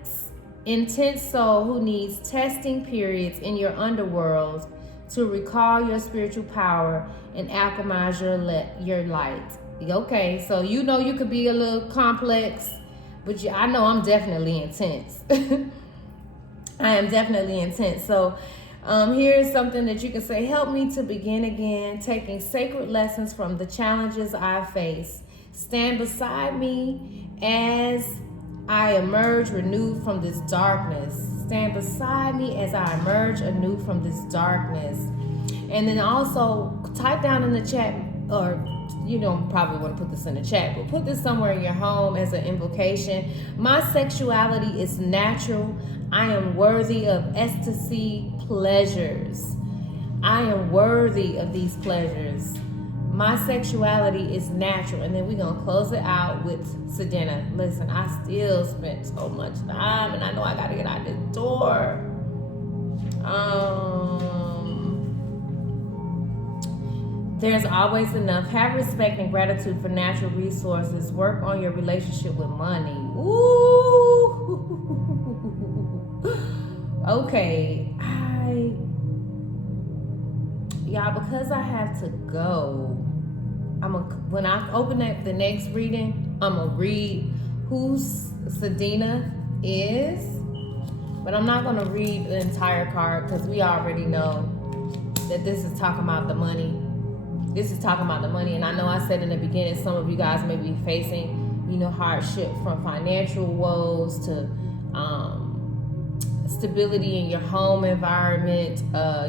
intense soul who needs testing periods in your underworld to recall your spiritual power and alchemize your light. Okay, so you know you could be a little complex, but I know I'm definitely intense. I am definitely intense. So here is something that you can say: help me to begin again, taking sacred lessons from the challenges I face. Stand beside me as I emerge renewed from this darkness. Stand beside me as I emerge anew from this darkness. And then also type down in the chat, or you don't probably want to put this in the chat, but put this somewhere in your home as an invocation. My sexuality is natural. I am worthy of ecstasy pleasures. I am worthy of these pleasures. My sexuality is natural. And then we're going to close it out with Sedena. Listen, I still spent so much time, and I know I got to get out the door. There's always enough. Have respect and gratitude for natural resources. Work on your relationship with money. Ooh. Okay. Y'all, because I have to go, when I open up the next reading, I'm going to read who Sedena is. But I'm not going to read the entire card because we already know that this is talking about the money. This is talking about the money. And I know I said in the beginning, some of you guys may be facing, hardship from financial woes to stability in your home environment.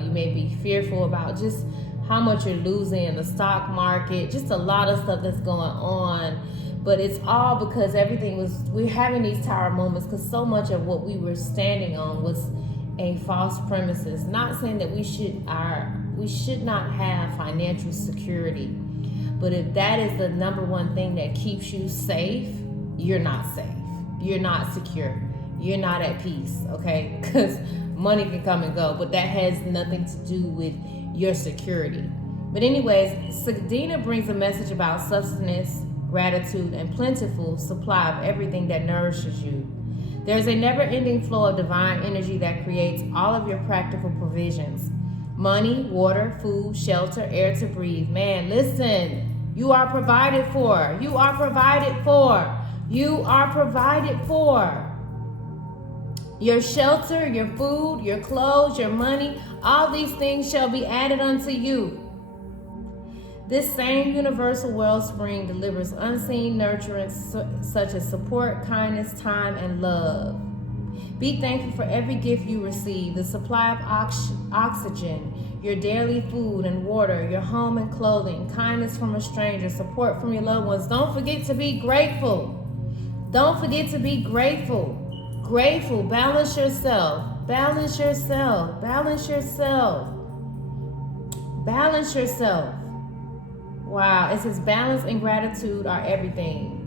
You may be fearful about just how much you're losing in the stock market. Just a lot of stuff that's going on. But it's all because we're having these tower moments because so much of what we were standing on was a false premises. Not saying that we should not have financial security, but if that is the number one thing that keeps you safe, you're not safe. You're not secure. You're not at peace, okay? Because money can come and go, but that has nothing to do with your security. But anyways, Sedena brings a message about sustenance, gratitude, and plentiful supply of everything that nourishes you. There's a never-ending flow of divine energy that creates all of your practical provisions. Money, water, food, shelter, air to breathe. Man, listen, you are provided for. You are provided for. You are provided for. Your shelter, your food, your clothes, your money, all these things shall be added unto you. This same universal wellspring delivers unseen nurturance such as support, kindness, time, and love. Be thankful for every gift you receive, the supply of oxygen, your daily food and water, your home and clothing, kindness from a stranger, support from your loved ones. Don't forget to be grateful. Don't forget to be grateful. Grateful. Balance yourself. Balance yourself. Balance yourself. Balance yourself. Wow. It says balance and gratitude are everything.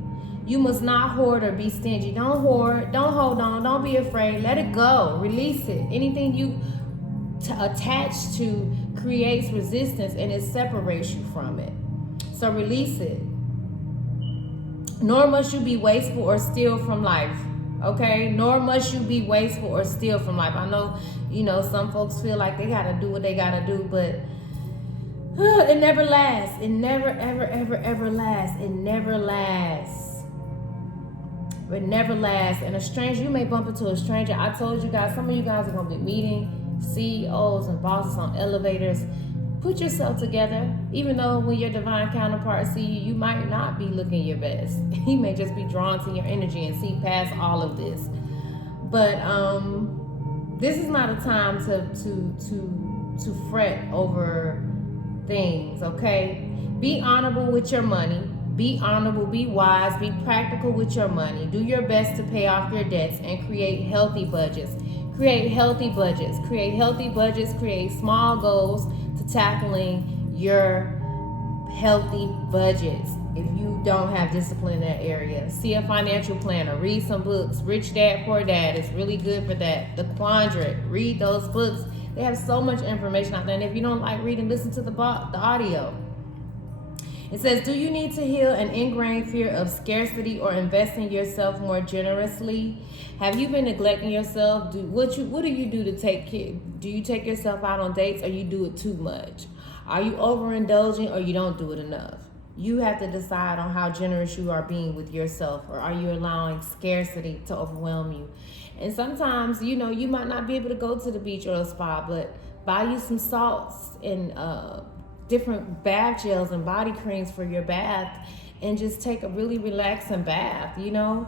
You must not hoard or be stingy. Don't hoard. Don't hold on. Don't be afraid. Let it go. Release it. Anything you attach to creates resistance and it separates you from it. So release it. Nor must you be wasteful or steal from life. Okay? Nor must you be wasteful or steal from life. I know, some folks feel like they gotta do what they gotta do, but it never lasts. It never, ever, ever, ever lasts. It never lasts. It never lasts. And a stranger, you may bump into a stranger. I told you guys, some of you guys are gonna be meeting CEOs and bosses on elevators. Put yourself together. Even though when your divine counterpart see you, you might not be looking your best. He may just be drawn to your energy and see past all of this. But this is not a time to fret over things, okay? Be honorable with your money. Be honorable, be wise, be practical with your money. Do your best to pay off your debts and create healthy budgets. Create healthy budgets. Create healthy budgets. Create small goals to tackling your healthy budgets. If you don't have discipline in that area, see a financial planner, read some books. Rich Dad, Poor Dad is really good for that. The Quadrant, read those books. They have so much information out there. And if you don't like reading, listen to the audio. It says, do you need to heal an ingrained fear of scarcity or invest in yourself more generously? Have you been neglecting yourself? What do you do to take care? Do you take yourself out on dates, or you do it too much? Are you overindulging, or you don't do it enough? You have to decide on how generous you are being with yourself, or are you allowing scarcity to overwhelm you? And sometimes, you know, you might not be able to go to the beach or a spa, but buy you some salts and different bath gels and body creams for your bath, and just take a really relaxing bath, you know?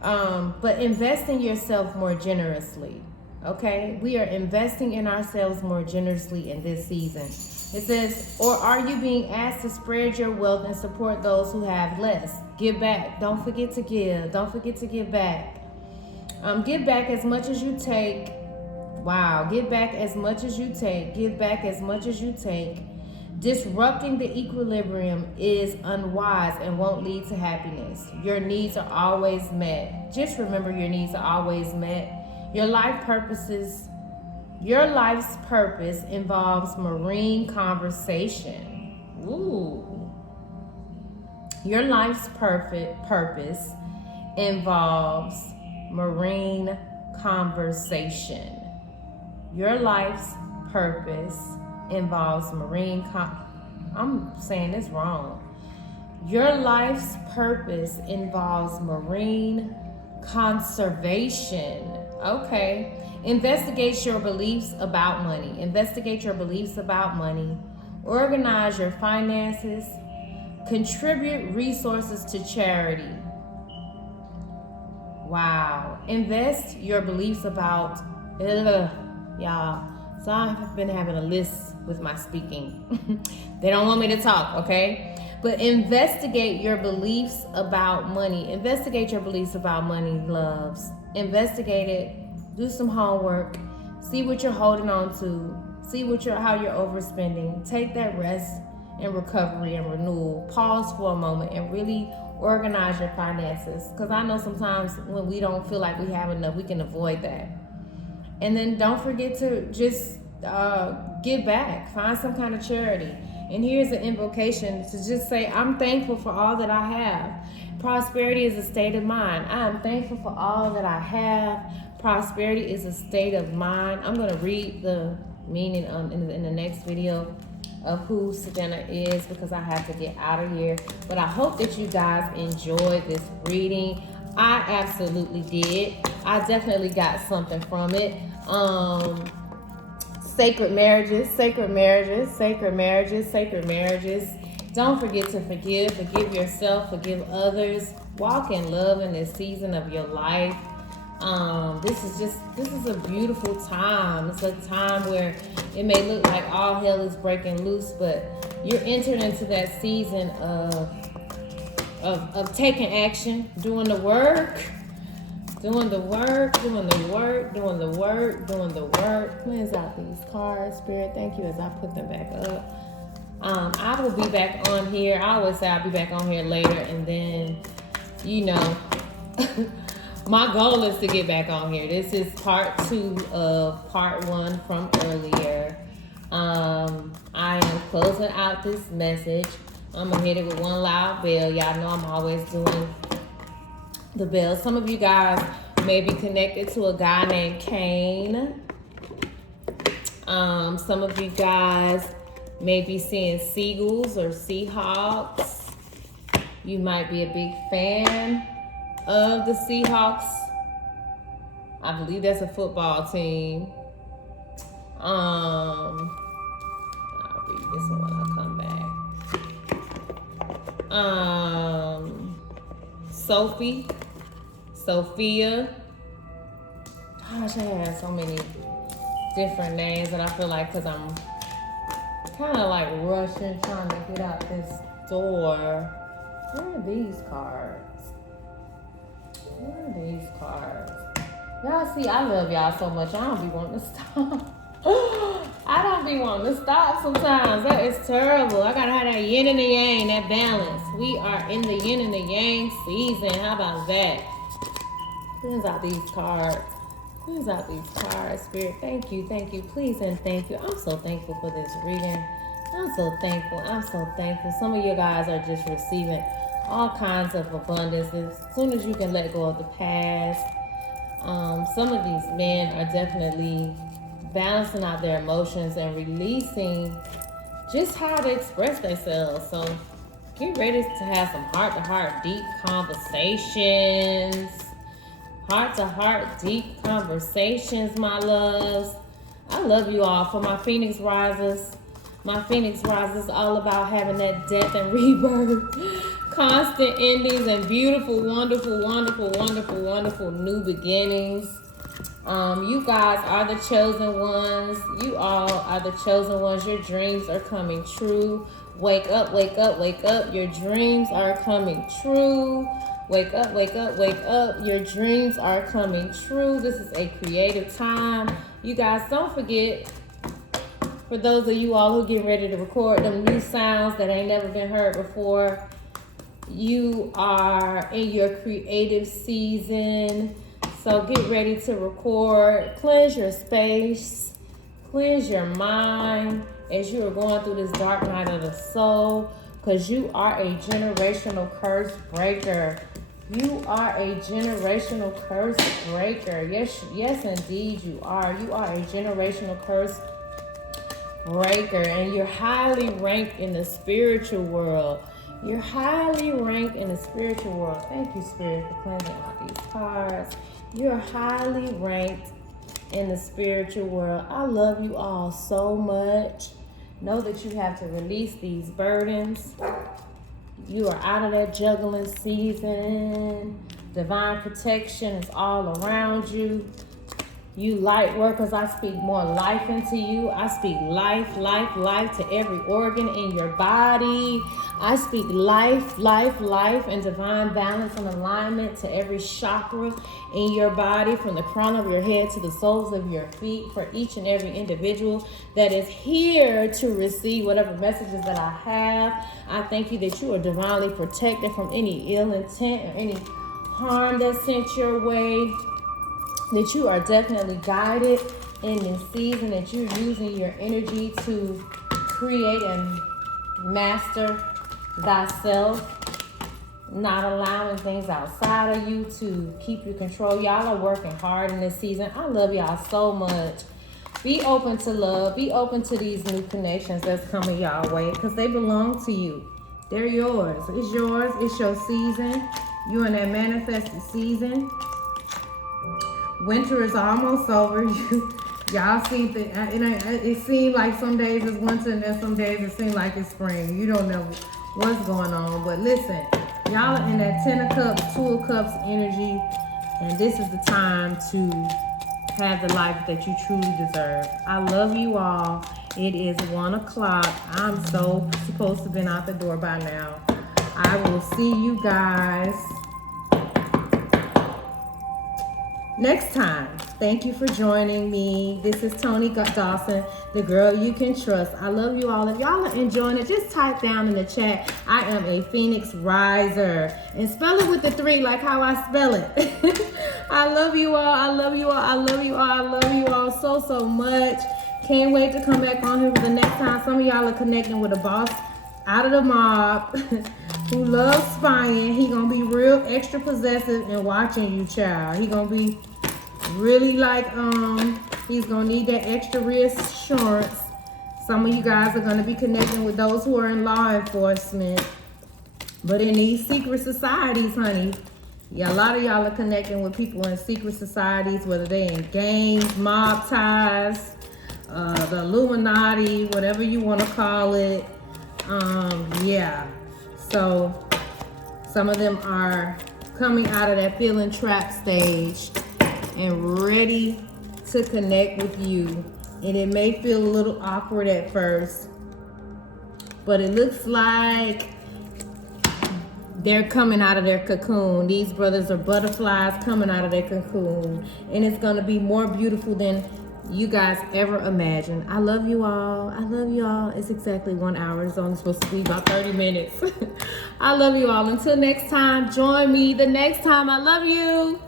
But invest in yourself more generously, okay? We are investing in ourselves more generously in this season. It says, or are you being asked to spread your wealth and support those who have less? Give back. Don't forget to give. Don't forget to give back. Give back as much as you take. Wow. Give back as much as you take. Give back as much as you take. Disrupting the equilibrium is unwise and won't lead to happiness. Your needs are always met. Just remember, your needs are always met. Your life's purpose involves marine conversation. Ooh. Your life's purpose involves marine conversation. Your life's purpose involves I'm saying this wrong. Your life's purpose involves marine conservation. Okay. Investigate your beliefs about money. Investigate your beliefs about money. Organize your finances. Contribute resources to charity. Wow. Invest your beliefs about y'all. So I've been having a list with my speaking. They don't want me to talk, okay? But investigate your beliefs about money. Investigate your beliefs about money, loves. Investigate it. Do some homework. See what you're holding on to. See how you're overspending. Take that rest and recovery and renewal. Pause for a moment and really organize your finances. Because I know sometimes when we don't feel like we have enough, we can avoid that. And then don't forget to just give back. Find some kind of charity. And here's an invocation to just say, I'm thankful for all that I have. Prosperity is a state of mind. I am thankful for all that I have. Prosperity is a state of mind. I'm going to read the meaning in the next video of who Savannah is, because I have to get out of here. But I hope that you guys enjoyed this reading. I absolutely did. I definitely got something from it. Sacred marriages, sacred marriages, sacred marriages, sacred marriages. Don't forget to forgive yourself, forgive others. Walk in love in this season of your life. This is a beautiful time. It's a time where it may look like all hell is breaking loose, but you're entering into that season of taking action, doing the work. Cleanse out these cards, Spirit. Thank you as I put them back up. I will be back on here. I always say I'll be back on here later, and then, you know, my goal is to get back on here. This is part 2 of part 1 from earlier. I am closing out this message. I'm going to hit it with one loud bell. Y'all know I'm always doing the bell. Some of you guys may be connected to a guy named Cain. Some of you guys may be seeing seagulls or seahawks. You might be a big fan of the Seahawks. I believe that's a football team. I'll read this one when I come back. Sophia. Gosh, I had so many different names that I feel like, because I'm kind of like rushing trying to get out this door. Where are these cards? Y'all see, I love y'all so much. I don't be wanting to stop. I don't be wanting to stop sometimes. That is terrible. I gotta have that yin and the yang, that balance. We are in the yin and the yang season. How about that? Cleanse out these cards. Cleanse out these cards, Spirit. Thank you, please, and thank you. I'm so thankful for this reading. I'm so thankful. Some of you guys are just receiving all kinds of abundance as soon as you can let go of the past. Some of these men are definitely balancing out their emotions and releasing just how they express themselves. So get ready to have some heart-to-heart deep conversations. Heart-to-heart deep conversations, my loves. I love you all. For my Phoenix Risers, all about having that death and rebirth, constant endings, and beautiful, wonderful new beginnings. You guys are the chosen ones. You all are the chosen ones. Your dreams are coming true. Wake up. Your dreams are coming true. Wake up. Your dreams are coming true. This is a creative time. You guys, don't forget, for those of you all who get ready to record them new sounds that ain't never been heard before, you are in your creative season. So get ready to record. Cleanse your space. Cleanse your mind as you are going through this dark night of the soul, because you are a generational curse breaker. You are a generational curse breaker. Yes, indeed you are. You are a generational curse breaker, and you're highly ranked in the spiritual world. Thank you, Spirit, for cleansing out these cards. You're highly ranked in the spiritual world. I love you all so much. Know that you have to release these burdens. You are out of that juggling season. Divine protection is all around you. You light workers, I speak more life into you. I speak life to every organ in your body. I speak life, and divine balance and alignment to every chakra in your body, from the crown of your head to the soles of your feet, for each and every individual that is here to receive whatever messages that I have. I thank you that you are divinely protected from any ill intent or any harm that's sent your way. That you are definitely guided in this season, that you're using your energy to create and master thyself, not allowing things outside of you to keep you control. Y'all are working hard in this season. I love y'all so much. Be open to love. Be open to these new connections that's coming y'all way, because they belong to you. They're yours. It's yours. It's your season. You're in that manifested season. Winter is almost over. Y'all see that it seems like some days it's winter and then some days it seems like it's spring. You don't know what's going on. But listen, y'all are in that 10 of Cups, 2 of Cups energy. And this is the time to have the life that you truly deserve. I love you all. It is 1 o'clock. I'm so supposed to have been out the door by now. I will see you guys next time. Thank you for joining me. This is Tony Dawson, the girl you can trust. I love you all. If y'all are enjoying it, just type down in the chat, I am a Phoenix Riser. And spell it with the 3 like how I spell it. I love you all. I love you all. I love you all. I love you all so much. Can't wait to come back on here for the next time. Some of y'all are connecting with a boss out of the mob who loves spying. He gonna be real extra possessive and watching you, child. He gonna be really like, he's gonna need that extra reassurance. Some of you guys are gonna be connecting with those who are in law enforcement. But in these secret societies, honey, yeah, a lot of y'all are connecting with people in secret societies, whether they in gangs, mob ties, the Illuminati, whatever you want to call it. Yeah. So some of them are coming out of that feeling trapped stage and ready to connect with you. And it may feel a little awkward at first, but it looks like they're coming out of their cocoon. These brothers are butterflies coming out of their cocoon. And it's going to be more beautiful than you guys ever imagined. I love you all. I love you all. It's exactly 1 hour. It's only supposed to be about 30 minutes. I love you all. Until next time, join me the next time. I love you.